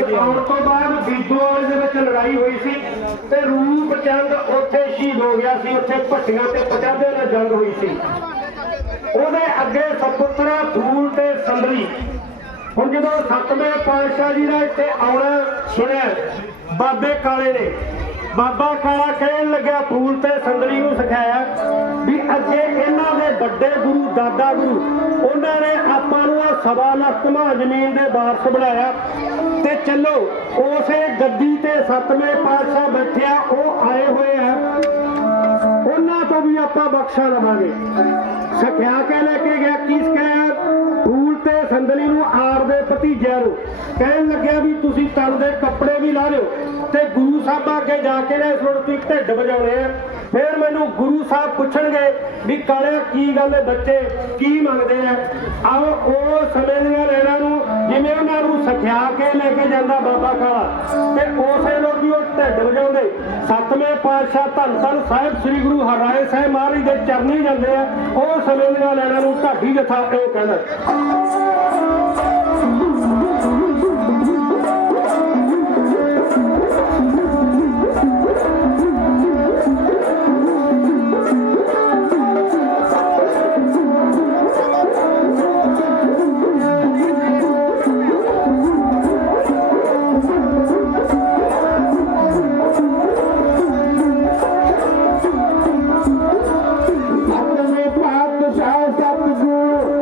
ਆਉਣ ਤੋਂ ਬਾਅਦ ਬੀਦੋਵਾਲ ਦੇ ਵਿੱਚ ਲੜਾਈ ਹੋਈ ਸੀ ਤੇ ਰੂਪ ਚੰਦ ਉੱਥੇ ਸ਼ਹੀਦ ਹੋ ਗਿਆ ਸੀ, ਉੱਥੇ ਭੱਟੀਆਂ ਤੇ ਪਚਾਦੇ ਨਾਲ ਜੰਗ ਹੋਈ ਸੀ। ਉਹਦੇ ਅੱਗੇ ਸਪੁੱਤਰਾ ਫੂਲ ਤੇ ਸੰਦਲੀ ਹੁਣ ਜਦੋਂ ਸਤਵੇਂ ਪਾਤਸ਼ਾਹ ਜੀ ਦਾ ਇੱਥੇ ਆਉਣਾ ਸੁਣਿਆ, ਬਾਬੇ ਕਾਲੇ ਨੇ, ਬਾਬਾ ਕਾਲਾ ਕਹਿਣ ਲੱਗਿਆ ਫੂਲ ਤੇ ਸੰਦਰੀ ਨੂੰ ਸਿਖਾਇਆ। ਅੱਗੇ ਇਹਨਾਂ ਦੇ ਵੱਡੇ ਗੁਰੂ, ਦਾਦਾ ਗੁਰੂ, ਉਹਨਾਂ ਨੇ ਆਪਾਂ ਨੂੰ ਆ ਸਵਾ ਲੱਖ ਮਾ ਜ਼ਮੀਨ ਦੇ ਵਾਰਸ ਬਣਾਇਆ। ਤੇ ਚੱਲੋ, ਉਸੇ ਗੱਦੀ ਤੇ ਸਤਵੇਂ ਪਾਤਸ਼ਾਹ ਬੈਠਿਆ, ਉਹ ਆਏ ਹੋਏ ਆ। ਉਹਨਾਂ ਤੋਂ ਵੀ ਆਪਾਂ ਬਖਸ਼ਾ ਲਵਾਂਗੇ। ਸਖਿਆ ਕਹਿ ਲੈ ਕੇ ਗਿਆ ਕੀ ਸਿਖਾਇਆ ਫੂਲ ਤੇ ਸੰਦਲੀ ਨੂੰ ਆਰ ਦੇ ਭਤੀਜਿਆਂ ਨੂੰ। ਕਹਿਣ ਲੱਗਿਆ ਵੀ ਤੁਸੀਂ ਤਨ ਦੇ ਕੱਪੜੇ ਵੀ ਲਾ ਲਿਓ ਤੇ ਗੁਰੂ ਸਾਹਿਬ ਅੱਗੇ ਜਾ ਕੇ ਨੇ ਸੁਣਤੀ ਢਿੱਡ ਵਜਾਉਣੇ ਆ। ਫਿਰ ਮੈਨੂੰ ਗੁਰੂ ਸਾਹਿਬ ਪੁੱਛਣਗੇ ਵੀ ਕਾਲਿਆ ਕੀ ਗੱਲ ਹੈ ਬੱਚੇ, ਕੀ ਮੰਗਦੇ ਆ? ਆਓ, ਉਹ ਸਮੇਂ ਦੀਆਂ ਲੈਣਾ ਨੂੰ, ਜਿਵੇਂ ਉਹਨਾਂ ਨੂੰ ਸਖਿਆ ਕੇ ਲੈ ਕੇ ਜਾਂਦਾ ਬਾਬਾ ਕਾਲਾ, ਤੇ ਉਸੇ ਲੋਕੀ ਉਹ ਢਿੱਡ ਵਜਾਉਂਦੇ। ਸਤਵੇਂ ਪਾਤਸ਼ਾਹ ਧੰਨ ਧੰਨ ਸਾਹਿਬ ਸ੍ਰੀ ਗੁਰੂ ਹਰਿਰਾਏ ਸਾਹਿਬ ਮਹਾਰਾਜ ਦੇ ਚਰਨੀ ਜਾਂਦੇ ਆ, ਉਹ ਸਮੇਂ ਦੀਆਂ ਲੈਣਾ ਨੂੰ ਢਾਡੀ ਜਥਾ ਇਹ ਕਹਿੰਦਾ। ਸਤਵੇਂ ਪਾਤਸ਼ਾਹ ਸਤਿਗੁਰੂ ਸੱਚੇ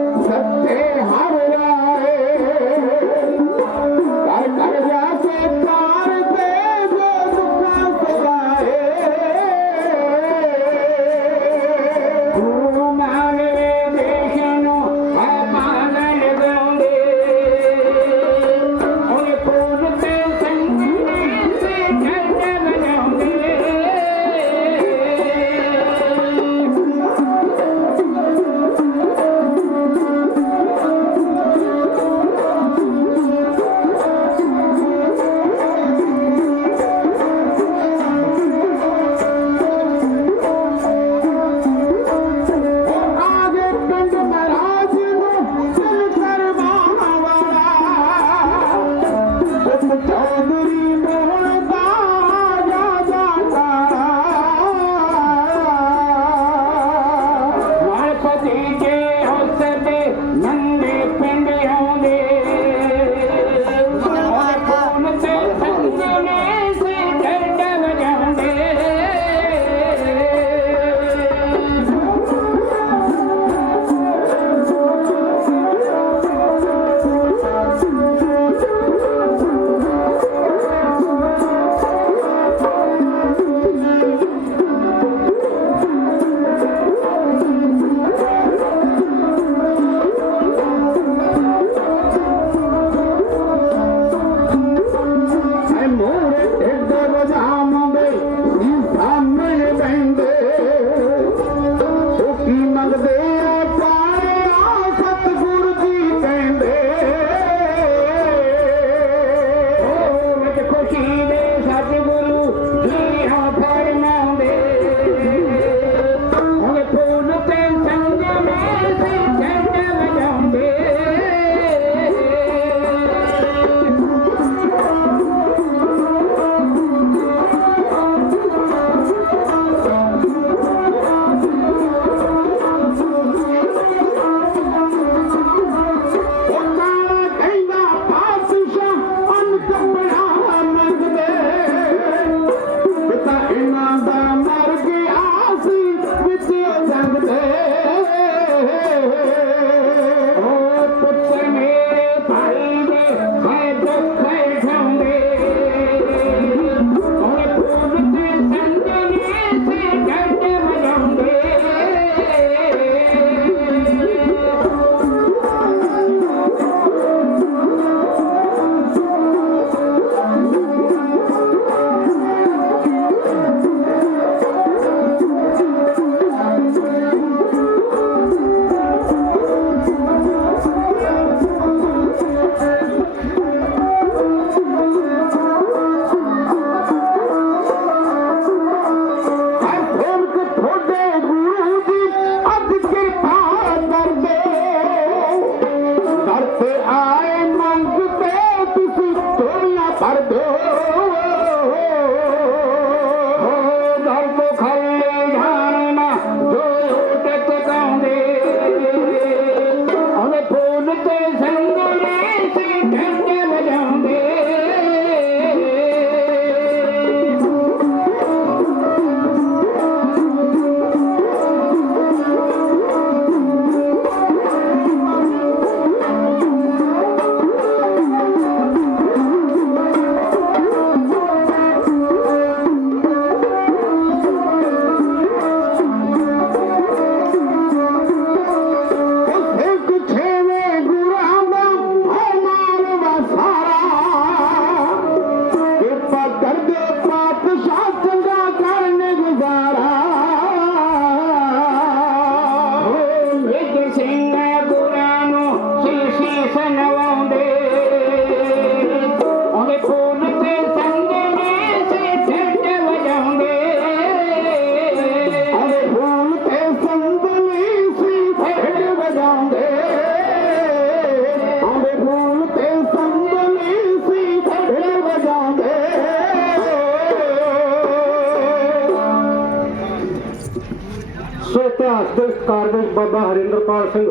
ਇਤਿਹਾਸ ਬਾਬਾ ਹਰਿੰਦਰਪਾਲ ਸਿੰਘ।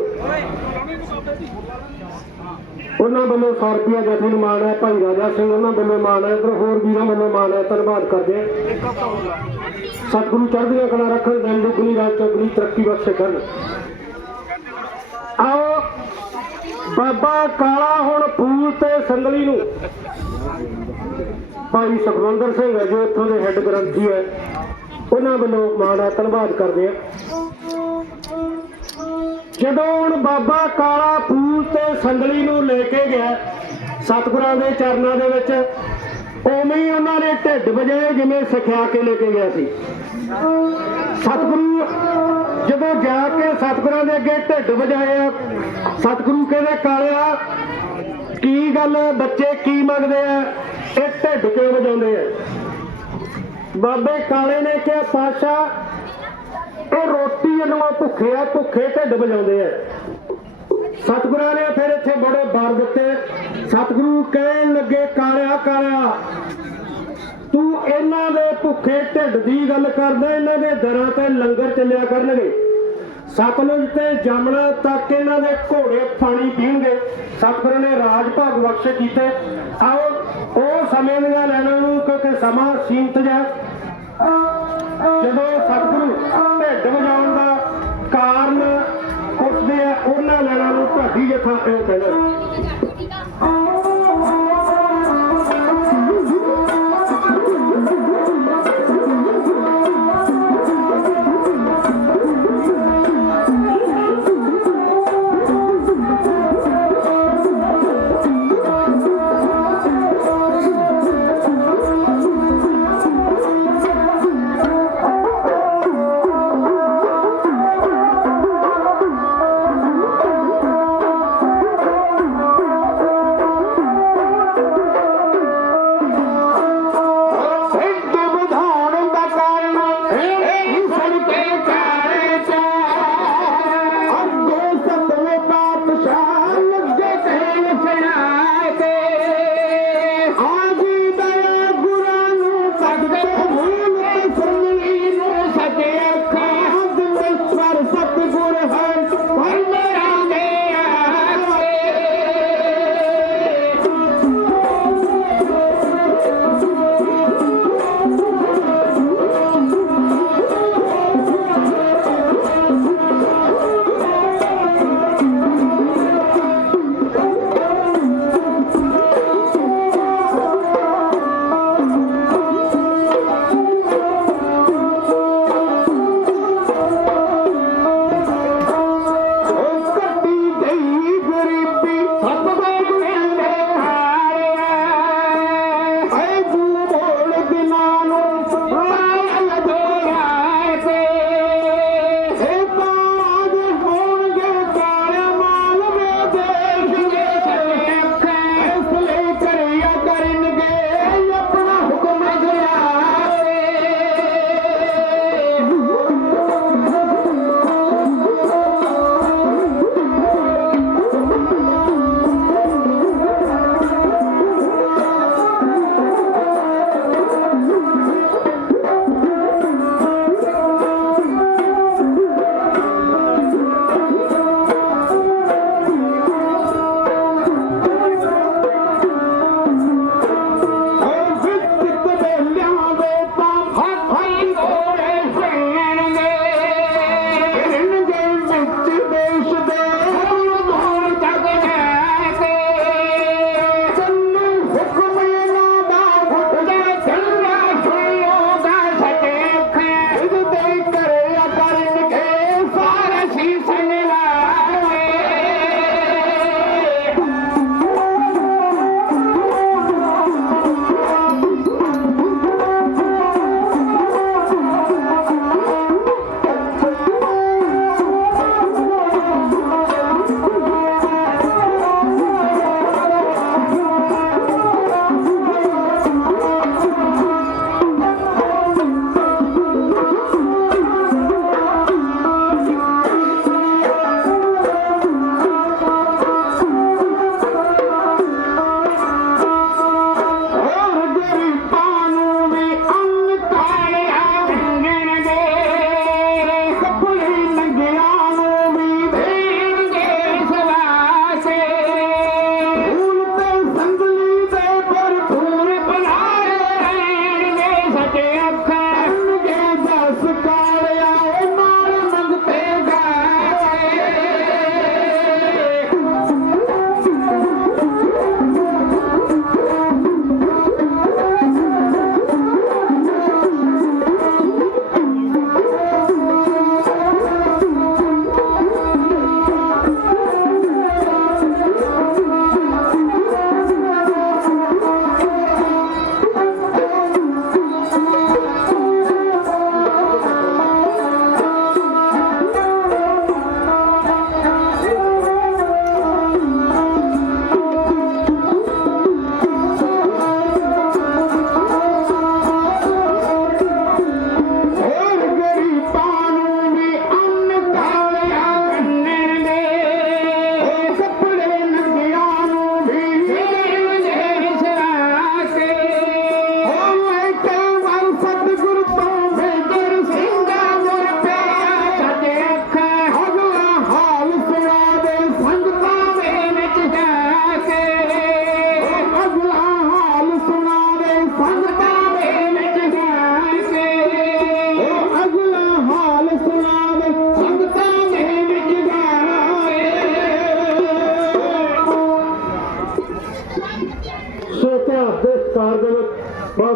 ਉਹਨਾਂ ਵੱਲੋਂ 100 ਜਥੇ ਨੂੰ ਮਾਣ ਹੈ, ਭਾਈ ਰਾਜਾ ਸਿੰਘ ਉਹਨਾਂ ਵੱਲੋਂ ਮਾਣ ਹੈ ਤੇ ਹੋਰ ਵੀਰਾਂ ਵੱਲੋਂ ਮਾਣ ਹੈ, ਧੰਨਵਾਦ ਕਰਦੇ ਸਤਿਗੁਰੂ ਚੜ੍ਹਦੀਆਂ ਕਲਾ ਰੱਖਣ ਦਿਨ ਦੁਗਣੀ ਰਾਤ ਚੌਗਣੀ ਤਰੱਕੀ ਬਖਸ਼ੇ ਕਰਨ। ਆਓ, ਬਾਬਾ ਕਾਲਾ ਹੁਣ ਫੂਲ ਤੇ ਸੰਗਲੀ ਨੂੰ। ਭਾਈ ਸੁਖਵੰਦਰ ਸਿੰਘ ਹੈ, ਜੋ ਇੱਥੋਂ ਦੇ ਹੈੱਡ ਗ੍ਰੰਥੀ ਹੈ। ਉਹਨਾਂ ਵੱਲੋਂ ਮਾਣ ਹੈ, ਧੰਨਵਾਦ ਕਰਦੇ ਆ ਜਦੋਂ ਹੁਣ ਬਾਬਾ ਕਾਲਾ ਫੂਲ ਤੇ ਸੰਗਲੀ ਨੂੰ ਲੈ ਕੇ ਗਿਆ, ਸਤਿਗੁਰਾਂ ਦੇ ਚਰਨਾਂ ਦੇ ਵਿੱਚ, ਉਵੇਂ ਹੀ ਉਹਨਾਂ ਨੇ ਢਿੱਡ ਵਜਾਏ ਜਿਵੇਂ ਸਿਖਿਆ ਕੇ ਲੈ ਕੇ ਗਿਆ ਸੀ। ਸਤਿਗੁਰੂ ਜਦੋਂ ਜਾ ਕੇ ਸਤਿਗੁਰਾਂ ਦੇ ਅੱਗੇ ਢਿੱਡ ਵਜਾਏ ਸਤਿਗੁਰੂ ਕਹਿੰਦੇ, ਕਾਲਿਆ, ਕੀ ਗੱਲ ਬੱਚੇ ਕੀ ਮੰਗਦੇ ਆ? ਇਹ ਢਿੱਡ ਕਿਉਂ ਵਜਾਉਂਦੇ ਆ? ਬਾਬੇ ਕਾਲੇ ਨੇ ਕਿਹਾ ਪਾਸ਼ਾ ਇਹ ਰੋਟੀ ਨੂੰ ਭੁੱਖੇ ਆ, ਭੁੱਖੇ ਢਿੱਡ ਵਜਾਉਂਦੇ ਆ। ਸਤਿਗੁਰਾਂ ਨੇ ਫਿਰ ਇੱਥੇ ਬੜੇ ਬਾਰ ਦਿੱਤੇ। ਸਤਿਗੁਰੂ ਕਹਿਣ ਲੱਗੇ, ਕਾਲਿਆ ਕਾਲਿਆ, ਤੂੰ ਇਹਨਾਂ ਦੇ ਭੁੱਖੇ ਢਿੱਡ ਦੀ ਗੱਲ ਕਰਦਾ, ਇਹਨਾਂ ਦੇ ਦਰਾਂ ਤੇ ਲੰਗਰ ਚੱਲਿਆ ਕਰਨਗੇ। ਸਤਲੁਜ ਤੇ ਜਮਨਾ ਤੱਕ ਇਹਨਾਂ ਦੇ ਘੋੜੇ ਪਾਣੀ ਪੀਣਗੇ। ਸਤਿਗੁਰੂ ਨੇ ਰਾਜ ਭਾਗ ਬਖਸ਼ ਕੀਤੇ। ਆਓ, ਉਹ ਸਮੇਂ ਦੀਆਂ ਲੈਣਾ ਨੂੰ ਕਿਉਂਕਿ ਸਮਾਂ ਸੀਮਤ ਹੈ ਜਦੋਂ ਸਤਿਗੁਰੂ ਢਿੱਡ ਵਜਾਉਣ ਦਾ ਕਾਰਨ ਪੁੱਛਦੇ ਆ ਉਹਨਾਂ ਲੈਣਾ ਨੂੰ ਢਾਡੀ ਜਥਾ ਇਹ ਕਹਿੰਦੇ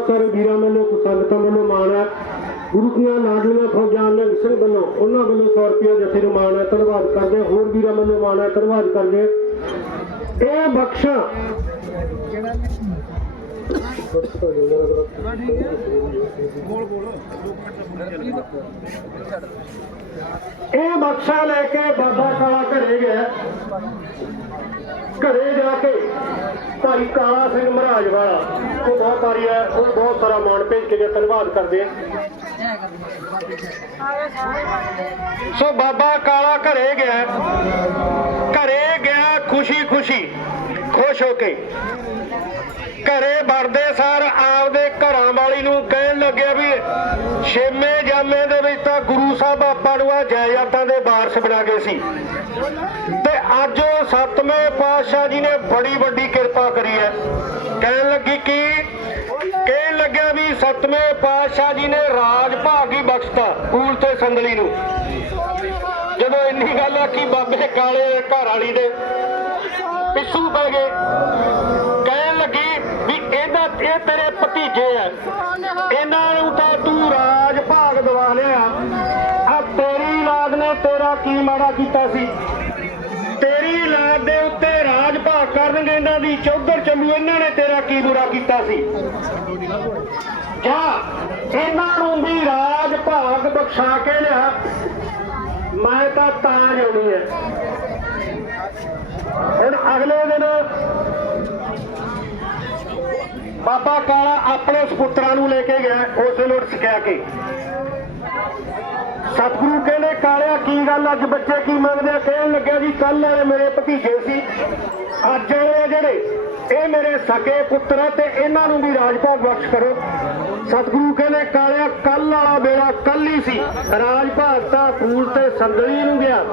ਬਹੁਤ ਸਾਰੇ, ਵੀਰਾਂ ਵੱਲੋਂ ਤੇ ਸੰਗਤਾਂ ਵੱਲੋਂ ਮਾਣ ਹੈ। ਗੁਰੂ ਦੀਆਂ ਲਾਡਲੀਆਂ ਫੌਜਾਂ ਨੇ ਸਿੰਘ ਵੱਲੋਂ ਉਹਨਾਂ ਵੱਲੋਂ 100 ਰੁਪਏ ਜਥੇ ਨੂੰ ਮਾਣ ਹੈ। ਧੰਨਵਾਦ ਕਰਦੇ ਹੋਰ ਵੀਰਾਂ ਵੱਲੋਂ ਮਾਣ ਹੈ। ਧੰਨਵਾਦ ਕਰਦੇ ਇਹ ਬਖਸ਼ਾ ਇਹ ਬਖਸ਼ਾ ਲੈ ਕੇ ਬਾਬਾ ਕਾਲਾ ਘਰੇ ਗਿਆ। ਘਰੇ ਜਾ ਕੇ ਭਾਈ ਕਾਲਾ ਸਿੰਘ ਮਹਾਰਾਜ ਵਾਲਾ, ਉਹ ਬਹੁਤ ਸਾਰੀ ਹੈ, ਉਹ ਬਹੁਤ ਸਾਰਾ ਮਾਣ ਭੇਜ ਕੇ ਧੰਨਵਾਦ ਕਰਦੇ ਆ ਸੋ ਬਾਬਾ ਕਾਲਾ ਘਰੇ ਗਿਆ। ਘਰੇ ਗਿਆ ਖੁਸ਼ੀ ਖੁਸ਼ੀ ਖੁਸ਼ ਹੋ ਕੇ। ਘਰੇ ਵੜਦੇ ਸਾਰ ਆਪਦੇ ਘਰਾਂ ਵਾਲੀ ਨੂੰ ਕਹਿਣ ਲੱਗਿਆ ਵੀ ਛੇਵੇਂ ਜਾਮੇ ਦੇ ਵਿੱਚ ਤਾਂ ਗੁਰੂ ਸਾਹਿਬ ਆਪਾਂ ਨੂੰ ਆ ਜਾਇਦਾਦਾਂ ਦੇ ਵਾਰਸ ਬਣਾ ਗਏ ਸੀ। ਤੇ ਅੱਜ ਉਹ ਸਤਵੇਂ ਪਾਤਸ਼ਾਹ ਜੀ ਨੇ ਬੜੀ ਵੱਡੀ ਕਿਰਪਾ ਕਰੀ ਹੈ। ਕਹਿਣ ਲੱਗੀ ਕਿ, ਕਹਿਣ ਲੱਗਿਆ ਵੀ ਸਤਵੇਂ ਪਾਤਸ਼ਾਹ ਜੀ ਨੇ ਰਾਜ ਭਾਗੀ ਬਖਸ਼ਤਾ ਕੂਲ ਤੇ ਸੰਗਲੀ ਨੂੰ। ਜਦੋਂ ਇੰਨੀ ਗੱਲ ਆਖੀ ਬਾਬੇ ਕਾਲੇ ਘਰ ਵਾਲੀ ਦੇ ਪਿੱਛੂ ਪੈ ਗਏ। ਕਹਿਣ ਲੱਗੀ ਇਹਦਾ ਇਹ ਤੇਰੇ ਭਤੀਜੇ ਆ। ਇਹਨਾਂ ਨੂੰ ਤਾਂ ਤੂੰ ਰਾਜ ਭਾਗ ਦਵਾ ਲਿਆ। ਆ ਤੇਰੀ ਔਲਾਦ ਨੇ ਤੇਰਾ ਕੀ ਮਾੜਾ ਕੀਤਾ ਸੀ? ਤੇਰੀ ਔਲਾਦ ਦੇ ਉੱਤੇ ਰਾਜ ਭਾਗ ਕਰਨਗੇ ਇਹਨਾਂ ਦੀ। ਚੌਧਰ ਚੱਲੂ ਇਹਨਾਂ ਨੇ ਤੇਰਾ ਕੀ ਬੁਰਾ ਕੀਤਾ ਸੀ? ਜਾ ਇਹਨਾਂ ਨੂੰ ਵੀ ਰਾਜ ਭਾਗ ਬਖਸ਼ਾ ਕੇ ਲਿਆ? ਮੈਂ ਤਾਂ ਤਾਂ ਜਾਣੀ ਹੈ ਹੁਣ ਅਗਲੇ ਦਿਨ ਬਾਬਾ ਕਾਲਾ ਆਪਣੇ ਸੁਪੁੱਤਰਾਂ ਨੂੰ ਲੈ ਕੇ ਗਿਆ, ਉਸੇ ਨੂੰ ਸਿਖਿਆ ਕੇ? ਸਤਿਗੁਰੂ ਕਹਿੰਦੇ, ਕਾਲਿਆ, ਕੀ ਗੱਲ ਅੱਜ ਬੱਚੇ ਕੀ ਮੰਗਦੇ ਆ? ਕਹਿਣ ਲੱਗਿਆ ਜੀ ਕੱਲ ਵਾਲੇ ਮੇਰੇ ਭਤੀਜੇ ਸੀ, ਅੱਜ ਵਾਲੇ ਆ ਜਿਹੜੇ, ਇਹ ਮੇਰੇ ਸਕੇ ਪੁੱਤਰ ਆ ਤੇ ਇਹਨਾਂ ਨੂੰ ਵੀ ਰਾਜ ਭਾਗ ਬਖਸ਼ ਕਰੋ। ਸਤਿਗੁਰੂ ਕਹਿੰਦੇ, ਕਾਲਿਆ ਕੱਲ ਵਾਲਾ ਵੇਲਾ ਕੱਲ ਹੀ ਸੀ। ਰਾਜ ਭਾਗ ਤਾਂ ਫੂਲ ਤੇ ਸੰਗਲੀ ਨੂੰ ਗਿਆ,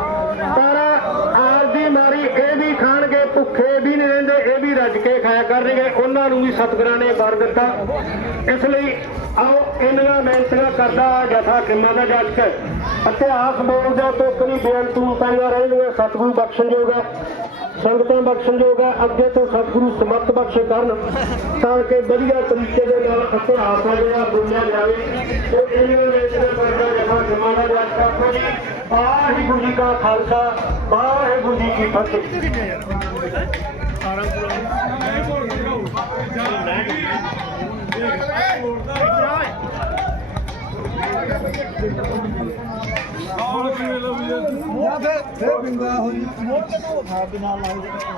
ਪਰ ਆਪਦੀ ਮਾਰੀ ਭੁੱਖੇ ਵੀ ਨਹੀਂ ਰਹਿੰਦੇ, ਇਹ ਵੀ ਰੱਜ ਕੇ ਖਾਇਆ ਕਰਨਗੇ। ਉਹਨਾਂ ਨੂੰ ਵੀ ਸਤਿਗੁਰਾਂ ਨੇ ਵਰ ਦਿੱਤਾ। ਇਸ ਲਈ ਆਓ ਇਹਨਾਂ ਮਿਹਨਤਾਂ ਕਰਦਾ ਜਥਾ ਕਿੰਨਾ ਦਾ ਜੱਜ ਇਤਿਹਾਸ ਬੋਲਦਾ ਤੋਂ ਕਈ ਬੇਅੰਤੂ ਪਾਈਆਂ ਰਹਿੰਦੀਆਂ ਸਤਿਗੁਰੂ ਬਖਸ਼ਣਯੋਗ ਹੈ। ਸੰਗਤਾਂ ਬਖਸ਼ਣਯੋਗ ਹੈ। ਅੱਗੇ ਤੋਂ ਸਤਿਗੁਰੂ ਸਮਤ ਬਖਸ਼ੇ ਕਰਨ ਤਾਂ ਕਿ ਵਧੀਆ ਤਰੀਕੇ ਦੇ ਨਾਲ ਇਤਿਹਾਸ ਆ ਜਿਹੜਾ ਬੋਲਿਆ ਜਾਵੇ ਤੇ ਇਹਨਾਂ ਮਿਹਨਤਾਂ ਕਰਦਾ ਜਥਾ ਕਿੰਨਾ ਦਾ ਜੱਜ ਕਰਦਾ ਜੀ ਵਾਹਿਗੁਰੂ ਜੀ ਕਾ ਖਾਲਸਾ, ਵਾਹਿਗੁਰੂ ਜੀ ਕੀ ਫਤਿਹ।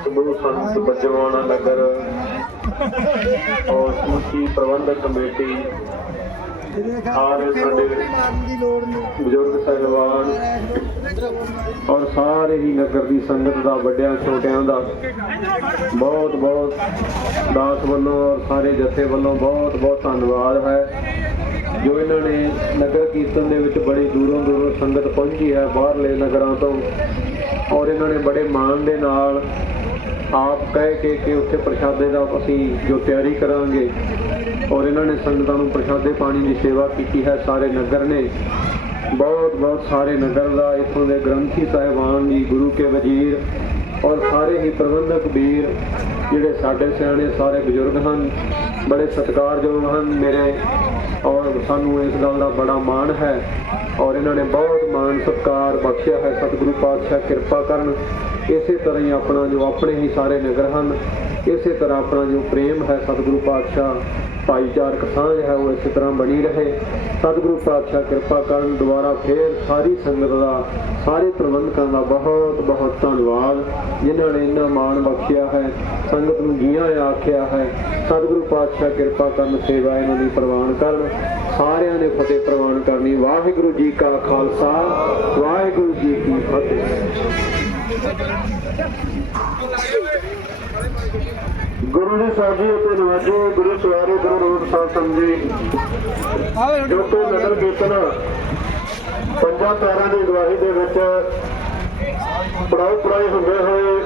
ਗੁਰੂ ਸੰਤ ਬਜਵਾਣਾ ਨਗਰ ਔਰ ਸਮੁੱਚੀ ਪ੍ਰਬੰਧਕ ਕਮੇਟੀ ਔਰ ਸਾਡੇ ਬਜ਼ੁਰਗ ਸਾਹਿਬਾਨ ਔਰ ਸਾਰੇ ਹੀ ਨਗਰ ਦੀ ਸੰਗਤ ਦਾ ਵੱਡਿਆਂ ਛੋਟਿਆਂ ਦਾ ਬਹੁਤ ਬਹੁਤ ਦਾਸ ਵੱਲੋਂ ਔਰ ਸਾਰੇ ਜਥੇ ਵੱਲੋਂ ਬਹੁਤ ਬਹੁਤ ਧੰਨਵਾਦ ਹੈ। ਜੋ ਇਹਨਾਂ ਨੇ ਨਗਰ ਕੀਰਤਨ ਦੇ ਵਿੱਚ ਬੜੀ ਦੂਰੋਂ ਦੂਰੋਂ ਸੰਗਤ ਪਹੁੰਚੀ ਹੈ ਬਾਹਰਲੇ ਨਗਰਾਂ ਤੋਂ ਔਰ ਇਹਨਾਂ ਨੇ ਬੜੇ ਮਾਣ ਦੇ ਨਾਲ ਆਪ ਕਹਿ ਕੇ ਕਿ ਉੱਥੇ ਪ੍ਰਸ਼ਾਦੇ ਦਾ ਅਸੀਂ ਜੋ ਤਿਆਰੀ ਕਰਾਂਗੇ ਔਰ ਇਹਨਾਂ ਨੇ ਸੰਗਤਾਂ ਨੂੰ ਪ੍ਰਸ਼ਾਦੇ ਪਾਣੀ ਦੀ ਸੇਵਾ ਕੀਤੀ ਹੈ। ਸਾਰੇ ਨਗਰ ਨੇ ਬਹੁਤ ਬਹੁਤ ਸਾਰੇ ਨਗਰ ਦਾ ਇੱਥੋਂ ਦੇ ਗ੍ਰੰਥੀ ਸਾਹਿਬਾਨ ਜੀ, ਗੁਰੂ ਕੇ ਵਜ਼ੀਰ ਔਰ ਸਾਰੇ ਹੀ ਪ੍ਰਬੰਧਕ ਵੀਰ ਜਿਹੜੇ ਸਾਡੇ ਸਿਆਣੇ ਸਾਰੇ ਬਜ਼ੁਰਗ ਹਨ, ਬੜੇ ਸਤਿਕਾਰਯੋਗ ਹਨ ਮੇਰੇ ਔਰ ਸਾਨੂੰ ਇਸ ਗੱਲ ਦਾ ਬੜਾ ਮਾਣ ਹੈ ਔਰ ਇਹਨਾਂ ਨੇ ਬਹੁਤ ਮਾਣ ਸਤਿਕਾਰ ਬਖਸ਼ਿਆ ਹੈ। ਸਤਿਗੁਰੂ ਪਾਤਸ਼ਾਹ ਕਿਰਪਾ ਕਰਨ। ਇਸੇ ਤਰ੍ਹਾਂ ਹੀ ਆਪਣਾ ਜੋ ਆਪਣੇ ਹੀ ਸਾਰੇ ਨਗਰ ਹਨ ਇਸੇ ਤਰ੍ਹਾਂ ਆਪਣਾ ਜੋ ਪ੍ਰੇਮ ਹੈ ਸਤਿਗੁਰੂ ਪਾਤਸ਼ਾਹ, ਭਾਈਚਾਰਕ ਸਾਂਝ ਹੈ, ਉਹ ਇਸੇ ਤਰ੍ਹਾਂ ਬਣੀ ਰਹੇ। ਸਤਿਗੁਰੂ ਪਾਤਸ਼ਾਹ ਕਿਰਪਾ ਕਰਨ ਦੁਬਾਰਾ ਫੇਰ ਸਾਰੀ ਸੰਗਤ ਦਾ, ਸਾਰੇ ਪ੍ਰਬੰਧਕਾਂ ਦਾ ਬਹੁਤ ਬਹੁਤ ਧੰਨਵਾਦ, ਜਿਨ੍ਹਾਂ ਨੇ ਇੰਨਾ ਮਾਣ ਬਖਸ਼ਿਆ ਹੈ, ਸੰਗਤ ਨੂੰ ਜੀਆਂ ਆਖਿਆ ਹੈ, ਸਤਿਗੁਰੂ ਪਾਤਸ਼ਾਹ ਕਿਰਪਾ ਕਰਨ ਸੇਵਾ ਇਹਨਾਂ ਦੀ ਪ੍ਰਵਾਨ ਕਰਨ, ਸਾਰਿਆਂ ਨੇ ਫਤਿਹ ਪ੍ਰਵਾਨ ਕਰਨੀ। ਵਾਹਿਗੁਰੂ ਜੀ ਕਾ ਖਾਲਸਾ, ਵਾਹਿਗੁਰੂ ਜੀ ਕੀ ਫਤਿਹ। ਗੁਰੂ ਜੀ ਸਾਹਿਬ ਜੀ ਅਤੇ ਨਵਾਜੇ ਗੁਰੂ ਸਵਾਰੇ ਗੁਰੂ ਰੂਪ ਸਾਹਿਬ ਸੰਜੀ ਜੋ ਕਿ ਨਗਰ ਕੀਰਤਨ, ਪੰਜਾਂ ਤਾਰਾਂ ਦੀ ਗਵਾਹੀ ਦੇ ਵਿੱਚ ਪੜਾਉ ਪੜਾਏ ਹੁੰਦੇ ਹੋਏ